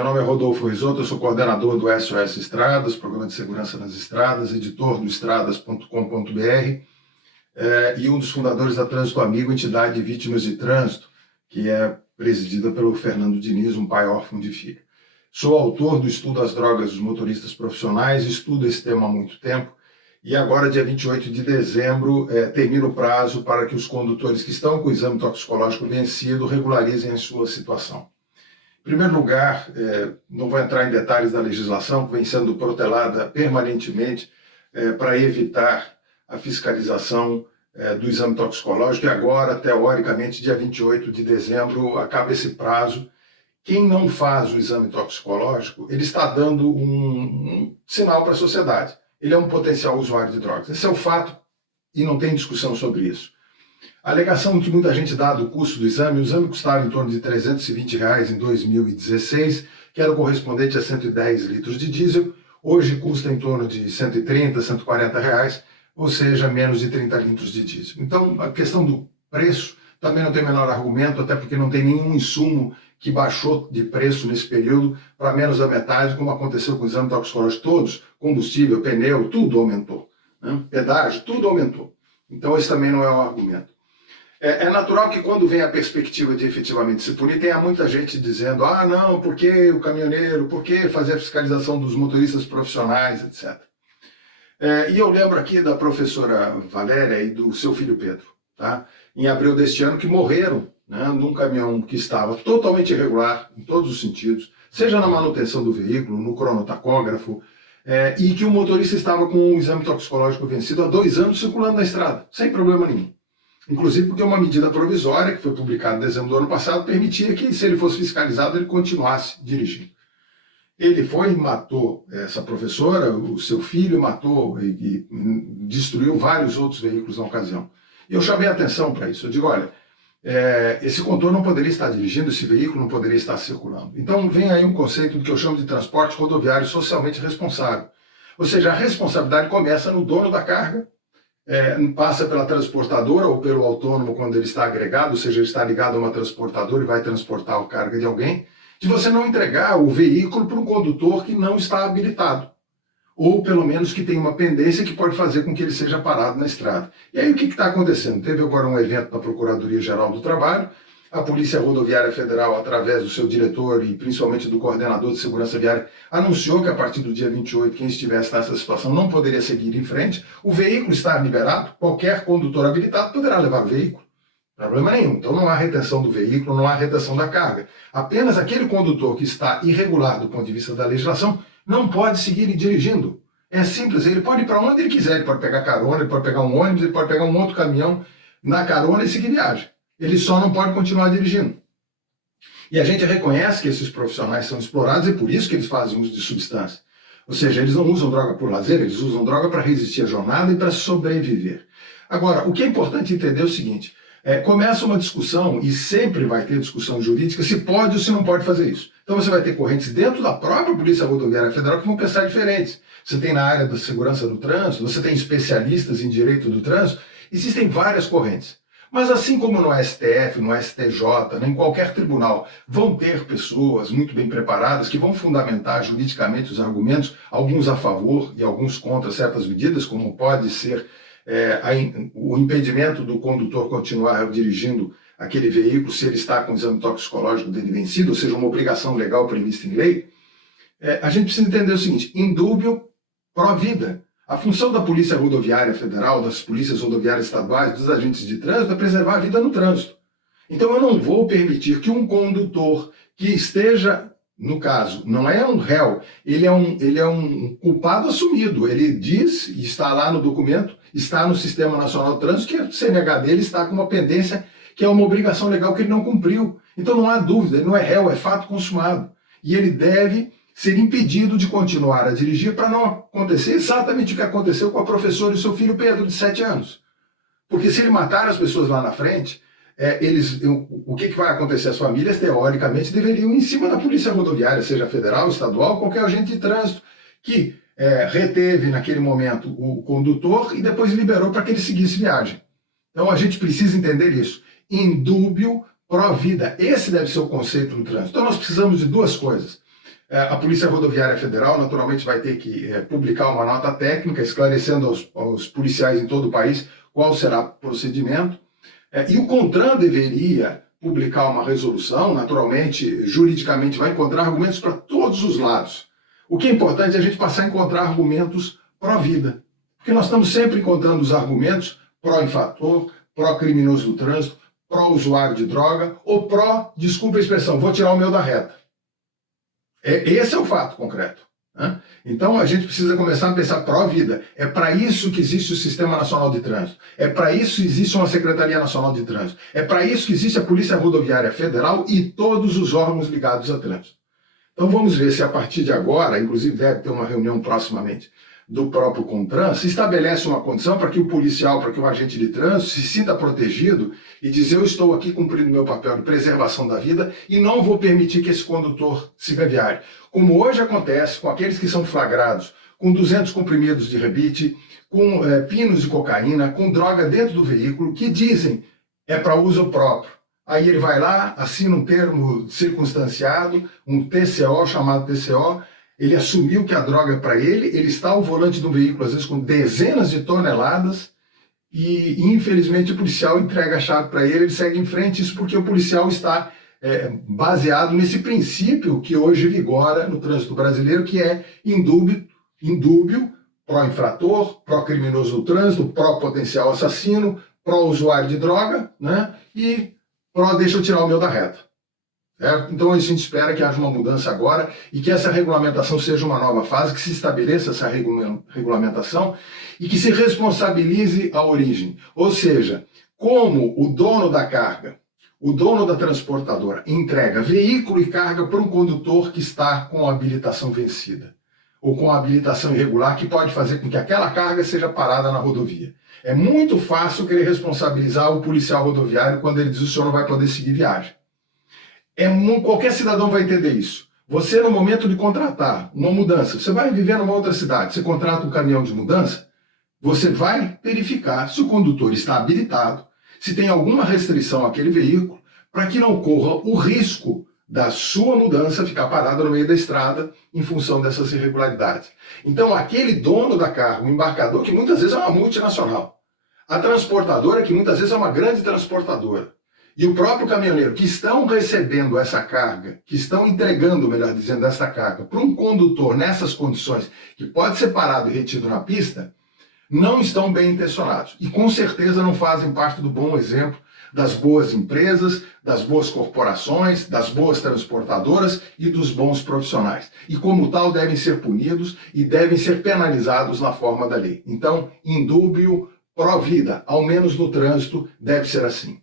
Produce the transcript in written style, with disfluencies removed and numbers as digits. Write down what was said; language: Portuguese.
meu nome é Rodolfo Risotto, eu sou coordenador do SOS Estradas, Programa de Segurança nas Estradas, editor do estradas.com.br e um dos fundadores da Trânsito Amigo, entidade de vítimas de trânsito, que é presidida pelo Fernando Diniz, um pai órfão de filha. Sou autor do estudo das drogas dos motoristas profissionais, estudo esse tema há muito tempo, e agora, dia 28 de dezembro, termina o prazo para que os condutores que estão com o exame toxicológico vencido regularizem a sua situação. Em primeiro lugar, não vou entrar em detalhes da legislação, que vem sendo protelada permanentemente para evitar a fiscalização do exame toxicológico, e agora, teoricamente, dia 28 de dezembro, acaba esse prazo. Quem não faz o exame toxicológico, ele está dando um sinal para a sociedade. Ele é um potencial usuário de drogas. Esse é o fato e não tem discussão sobre isso. A alegação que muita gente dá do custo do exame, o exame custava em torno de R$ 320 em 2016, que era o correspondente a 110 litros de diesel. Hoje custa em torno de 130, 140 reais, ou seja, menos de 30 litros de diesel. Então, a questão do preço também não tem o menor argumento, até porque não tem nenhum insumo que baixou de preço nesse período para menos da metade, como aconteceu com o exame toxicológico. Todos, combustível, pneu, tudo aumentou, né? Pedágio, tudo aumentou. Então, esse também não é um argumento. É natural que quando vem a perspectiva de efetivamente se punir, tenha muita gente dizendo, não, por que o caminhoneiro, por que fazer a fiscalização dos motoristas profissionais, etc. E eu lembro aqui da professora Valéria e do seu filho Pedro, tá? Em abril deste ano, que morreram, né, num caminhão que estava totalmente irregular, em todos os sentidos, seja na manutenção do veículo, no cronotacógrafo, e que o motorista estava com o exame toxicológico vencido há 2 anos circulando na estrada, sem problema nenhum. Inclusive porque uma medida provisória, que foi publicada em dezembro do ano passado, permitia que, se ele fosse fiscalizado, ele continuasse dirigindo. Ele foi e matou essa professora, o seu filho, matou e destruiu vários outros veículos na ocasião. E eu chamei a atenção para isso. Eu digo, olha, esse condutor não poderia estar dirigindo, esse veículo não poderia estar circulando. Então vem aí um conceito do que eu chamo de transporte rodoviário socialmente responsável. Ou seja, a responsabilidade começa no dono da carga, passa pela transportadora ou pelo autônomo quando ele está agregado, ou seja, ele está ligado a uma transportadora e vai transportar a carga de alguém, de você não entregar o veículo para um condutor que não está habilitado, ou pelo menos que tem uma pendência que pode fazer com que ele seja parado na estrada. E aí o que está acontecendo? Teve agora um evento na Procuradoria-Geral do Trabalho, a Polícia Rodoviária Federal, através do seu diretor e principalmente do coordenador de segurança viária, anunciou que a partir do dia 28, quem estivesse nessa situação não poderia seguir em frente. O veículo está liberado, qualquer condutor habilitado poderá levar o veículo. Problema nenhum. Então não há retenção do veículo, não há retenção da carga. Apenas aquele condutor que está irregular do ponto de vista da legislação não pode seguir dirigindo. É simples, ele pode ir para onde ele quiser, ele pode pegar carona, ele pode pegar um ônibus, ele pode pegar um outro caminhão na carona e seguir viagem. Ele só não pode continuar dirigindo. E a gente reconhece que esses profissionais são explorados e por isso que eles fazem uso de substância. Ou seja, eles não usam droga por lazer, eles usam droga para resistir à jornada e para sobreviver. Agora, o que é importante entender é o seguinte, começa uma discussão, e sempre vai ter discussão jurídica, se pode ou se não pode fazer isso. Então você vai ter correntes dentro da própria Polícia Rodoviária Federal que vão pensar diferentes. Você tem na área da segurança do trânsito, você tem especialistas em direito do trânsito, existem várias correntes. Mas assim como no STF, no STJ, em qualquer tribunal, vão ter pessoas muito bem preparadas que vão fundamentar juridicamente os argumentos, alguns a favor e alguns contra certas medidas, como pode ser o impedimento do condutor continuar dirigindo aquele veículo se ele está com o exame toxicológico dele vencido, ou seja, uma obrigação legal prevista em lei. A gente precisa entender o seguinte, indúbio pro vida. A função da Polícia Rodoviária Federal, das polícias rodoviárias estaduais, dos agentes de trânsito é preservar a vida no trânsito. Então eu não vou permitir que um condutor que esteja, no caso, não é um réu, ele é um culpado assumido. Ele diz, e está lá no documento, está no Sistema Nacional de Trânsito, que o CNH dele está com uma pendência que é uma obrigação legal que ele não cumpriu. Então não há dúvida, ele não é réu, é fato consumado. E ele deve ser impedido de continuar a dirigir para não acontecer exatamente o que aconteceu com a professora e seu filho Pedro, de 7 anos. Porque se ele matar as pessoas lá na frente, o que vai acontecer? As famílias, teoricamente, deveriam ir em cima da Polícia Rodoviária, seja federal, estadual, qualquer agente de trânsito, que reteve naquele momento o condutor e depois liberou para que ele seguisse viagem. Então a gente precisa entender isso. Indúbio pro vida. Esse deve ser o conceito no trânsito. Então nós precisamos de duas coisas. A Polícia Rodoviária Federal, naturalmente, vai ter que publicar uma nota técnica esclarecendo aos policiais em todo o país qual será o procedimento. E o CONTRAN deveria publicar uma resolução, naturalmente, juridicamente, vai encontrar argumentos para todos os lados. O que é importante é a gente passar a encontrar argumentos pró-vida, porque nós estamos sempre encontrando os argumentos pró-infrator, pró-criminoso do trânsito, pró-usuário de droga ou pró, desculpa a expressão, vou tirar o meu da reta. Esse é o fato concreto. Né? Então a gente precisa começar a pensar pró-vida. É para isso que existe o Sistema Nacional de Trânsito. É para isso que existe uma Secretaria Nacional de Trânsito. É para isso que existe a Polícia Rodoviária Federal e todos os órgãos ligados a trânsito. Então vamos ver se a partir de agora, inclusive deve ter uma reunião proximamente do próprio CONTRAN, se estabelece uma condição para que o policial, para que o agente de trânsito se sinta protegido e dizer: eu estou aqui cumprindo meu papel de preservação da vida e não vou permitir que esse condutor siga viagem. Como hoje acontece com aqueles que são flagrados com 200 comprimidos de rebite, com pinos de cocaína, com droga dentro do veículo, que dizem é para uso próprio. Aí ele vai lá, assina um termo circunstanciado, um TCO, chamado TCO, ele assumiu que a droga é para ele, ele está ao volante do veículo, às vezes com dezenas de toneladas, e infelizmente o policial entrega a chave para ele segue em frente, isso porque o policial está baseado nesse princípio que hoje vigora no trânsito brasileiro, que é indúbio, pró-infrator, pró-criminoso do trânsito, pró-potencial assassino, pró-usuário de droga, né? E pró-deixa eu tirar o meu da reta. Certo? Então a gente espera que haja uma mudança agora e que essa regulamentação seja uma nova fase, que se estabeleça essa regulamentação e que se responsabilize a origem. Ou seja, como o dono da carga, o dono da transportadora entrega veículo e carga para um condutor que está com a habilitação vencida ou com a habilitação irregular, que pode fazer com que aquela carga seja parada na rodovia. É muito fácil querer responsabilizar o policial rodoviário quando ele diz: o senhor não vai poder seguir viagem. Qualquer cidadão vai entender isso. Você, no momento de contratar uma mudança, você vai viver numa outra cidade, você contrata um caminhão de mudança, você vai verificar se o condutor está habilitado, se tem alguma restrição àquele veículo, para que não corra o risco da sua mudança ficar parada no meio da estrada em função dessas irregularidades. Então, aquele dono da carga, o embarcador, que muitas vezes é uma multinacional, a transportadora, que muitas vezes é uma grande transportadora, e o próprio caminhoneiro, que estão recebendo essa carga, que estão entregando, melhor dizendo, essa carga para um condutor nessas condições, que pode ser parado e retido na pista, não estão bem intencionados. E com certeza não fazem parte do bom exemplo das boas empresas, das boas corporações, das boas transportadoras e dos bons profissionais. E como tal devem ser punidos e devem ser penalizados na forma da lei. Então, indúbio, pró-vida, ao menos no trânsito, deve ser assim.